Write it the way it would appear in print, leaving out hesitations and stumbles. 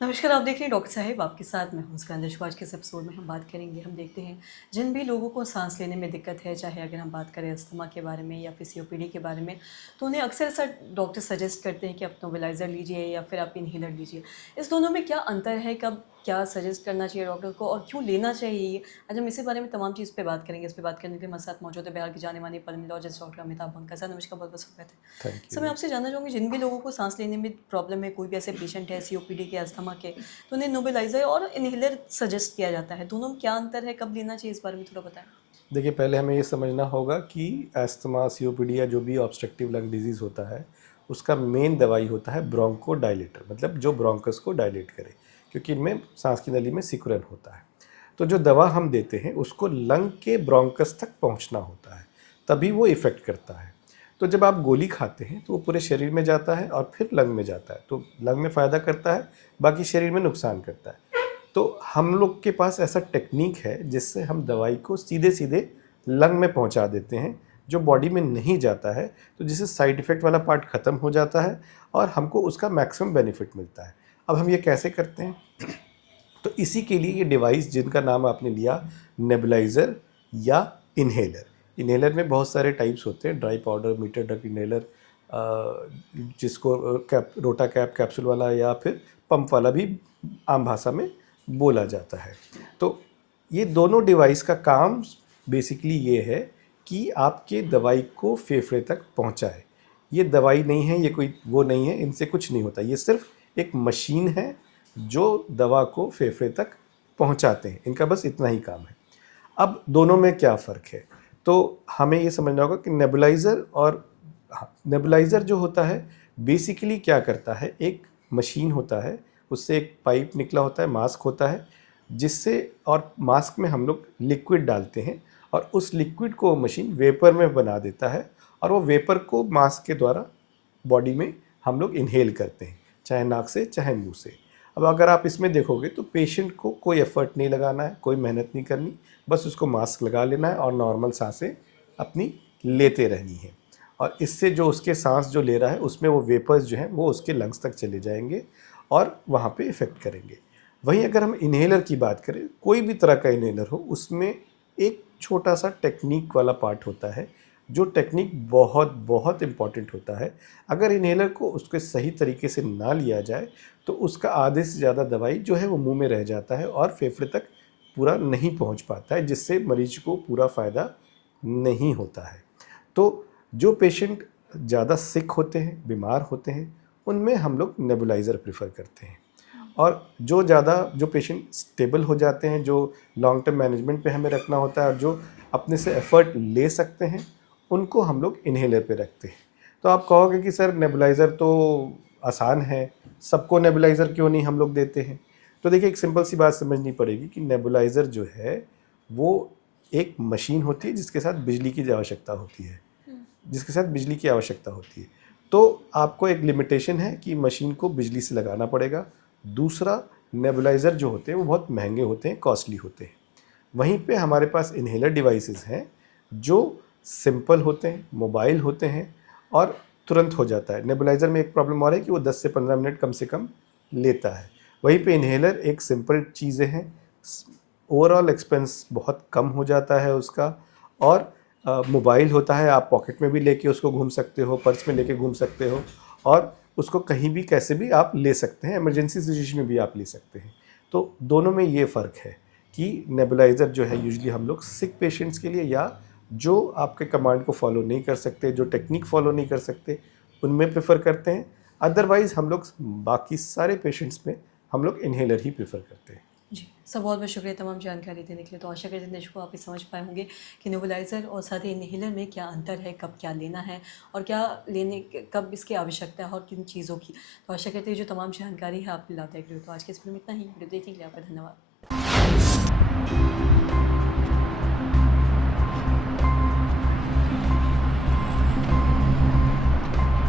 नमस्कार, आप देख रहे हैं डॉक्टर साहिब आपके साथ मैं हूं मुस्कान दर्शकों। आज के इस एपिसोड में हम बात करेंगे, हम देखते हैं जिन भी लोगों को सांस लेने में दिक्कत है, चाहे अगर हम बात करें अस्थमा के बारे में या फिर सीओपीडी के बारे में, तो उन्हें अक्सर ऐसा डॉक्टर सजेस्ट करते हैं कि आप नोबेलाइज़र लीजिए या फिर आप इन्हेलर लीजिए। इस दोनों में क्या अंतर है, कब क्या सजेस्ट करना चाहिए डॉक्टर को और क्यों लेना चाहिए ये? आज हम इसी बारे में तमाम चीज़ पे बात करेंगे। इस पे बात करने के लिए हमारे साथ मौजूद है बिहार के जाने माने पल्मोलॉजिस्ट डॉक्टर अमिताभ बंका सर। नमस्कार, बहुत बहुत स्वागत है। थैंक सर, मैं यू। आपसे जानना चाहूँगी, जिन भी लोगों को सांस लेने में प्रॉब्लम है, कोई भी ऐसे पेशेंट है सीओपीडी के, अस्थमा के, तो उन्हें नेबुलाइज़र और इन्हेलर सजेस्ट किया जाता है। दोनों में क्या अंतर है? कब लेना चाहिए? इस बारे में थोड़ा बताएँ। देखिए, पहले हमें ये समझना होगा कि अस्थमा, सीओपीडी या जो भी ऑब्स्ट्रक्टिव लंग डिजीज़ होता है, उसका मेन दवाई होता है ब्रोंकोडायलेटर, मतलब जो ब्रोंकस को डायलेट करे, क्योंकि इनमें सांस की नली में सिकुड़न होता है। तो जो दवा हम देते हैं उसको लंग के ब्रोंकस तक पहुंचना होता है, तभी वो इफ़ेक्ट करता है। तो जब आप गोली खाते हैं तो वो पूरे शरीर में जाता है और फिर लंग में जाता है, तो लंग में फ़ायदा करता है, बाकी शरीर में नुकसान करता है। तो हम लोग के पास ऐसा टेक्निक है जिससे हम दवाई को सीधे सीधे लंग में पहुंचा देते हैं, जो बॉडी में नहीं जाता है, तो जिससे साइड इफ़ेक्ट वाला पार्ट ख़त्म हो जाता है और हमको उसका मैक्सिमम बेनिफिट मिलता है। अब हम ये कैसे करते हैं? तो इसी के लिए ये डिवाइस जिनका नाम आपने लिया, नेबुलाइज़र या इन्हेलर। इन्हेलर में बहुत सारे टाइप्स होते हैं, dry powder, meter dose inhaler, जिसको कैप रोटा कैप कैप्सूल वाला या फिर पंप वाला भी आम भाषा में बोला जाता है। तो ये दोनों डिवाइस का काम बेसिकली ये है कि आपके दवाई को फेफड़े तक पहुंचाए। ये दवाई नहीं है, ये कोई वो नहीं है, इनसे कुछ नहीं होता। ये सिर्फ एक मशीन है जो दवा को फेफड़े तक पहुंचाते हैं। इनका बस इतना ही काम है। अब दोनों में क्या फ़र्क है? तो हमें ये समझना होगा कि नेबुलाइज़र और नेबुलाइज़र जो होता है बेसिकली क्या करता है, एक मशीन होता है, उससे एक पाइप निकला होता है, मास्क होता है, जिससे और मास्क में हम लोग लिक्विड डालते हैं और उस लिक्विड को मशीन वेपर में बना देता है और वो वेपर को मास्क के द्वारा बॉडी में हम लोग इन्हेल करते हैं, चाहे नाक से चाहे मुंह से। अब अगर आप इसमें देखोगे तो पेशेंट को कोई एफर्ट नहीं लगाना है, कोई मेहनत नहीं करनी, बस उसको मास्क लगा लेना है और नॉर्मल सांसें अपनी लेते रहनी है। और इससे जो उसके सांस जो ले रहा है उसमें वो वेपर्स जो हैं वो उसके लंग्स तक चले जाएंगे और वहाँ पे इफ़ेक्ट करेंगे। वहीं अगर हम इन्हेलर की बात करें, कोई भी तरह का इन्हेलर हो, उसमें एक छोटा सा टेक्निक वाला पार्ट होता है, जो टेक्निक बहुत बहुत इम्पॉर्टेंट होता है। अगर इन्हेलर को उसके सही तरीके से ना लिया जाए तो उसका आधे से ज़्यादा दवाई जो है वो मुंह में रह जाता है और फेफड़े तक पूरा नहीं पहुंच पाता है, जिससे मरीज को पूरा फ़ायदा नहीं होता है। तो जो पेशेंट ज़्यादा सिक होते हैं, बीमार होते हैं, उनमें हम लोग नेबुलाइज़र प्रेफर करते हैं। और जो पेशेंट स्टेबल हो जाते हैं, जो लॉन्ग टर्म मैनेजमेंट पे हमें रखना होता है और जो अपने से एफ़र्ट ले सकते हैं, उनको हम लोग इन्हेलर पे रखते हैं। तो आप कहोगे कि सर नेबुलाइज़र तो आसान है, सबको नेबुलाइज़र क्यों नहीं हम लोग देते हैं? तो देखिए, एक सिंपल सी बात समझनी पड़ेगी कि नेबुलाइज़र जो है वो एक मशीन होती है जिसके साथ बिजली की आवश्यकता होती है, जिसके साथ बिजली की आवश्यकता होती है। तो आपको एक लिमिटेशन है कि मशीन को बिजली से लगाना पड़ेगा। दूसरा, नेबुलाइज़र जो होते हैं वो बहुत महंगे होते हैं, कॉस्टली होते हैं। वहीं पे हमारे पास इन्हेलर डिवाइसेस हैं जो सिंपल होते हैं, मोबाइल होते हैं और तुरंत हो जाता है। नेबुलाइज़र में एक प्रॉब्लम और है कि वो 10 से 15 मिनट कम से कम लेता है। वहीं पे इन्हेलर एक सिंपल चीज़ें हैं, ओवरऑल एक्सपेंस बहुत कम हो जाता है उसका, और मोबाइल होता है, आप पॉकेट में भी लेके उसको घूम सकते हो, पर्स में लेके घूम सकते हो और उसको कहीं भी कैसे भी आप ले सकते हैं, इमरजेंसी सिचुएशन में भी आप ले सकते हैं। तो दोनों में ये फ़र्क है कि नेबुलाइज़र जो है यूजुअली हम लोग सिक पेशेंट्स के लिए या जो आपके कमांड को फॉलो नहीं कर सकते, जो टेक्निक फॉलो नहीं कर सकते, उनमें प्रेफर करते हैं। अदरवाइज़ हम लोग बाकी सारे पेशेंट्स में हम लोग इन्हेलर ही प्रेफर करते हैं। जी, सर, बहुत बहुत शुक्रिया तमाम जानकारी देने के लिए। तो आशा करते हैं दर्शकों आप ये समझ पाए होंगे कि नेबुलाइज़र और साथ ही इन्हेलर में क्या अंतर है, कब क्या लेना है और क्या कब इसकी आवश्यकता है और किन चीज़ों की। तो आशा करते हैं जो तमाम जानकारी है आपके लाभदायक रही हो। तो आज के इस वीडियो में इतना ही। वीडियो देखने के लिए आपका धन्यवाद।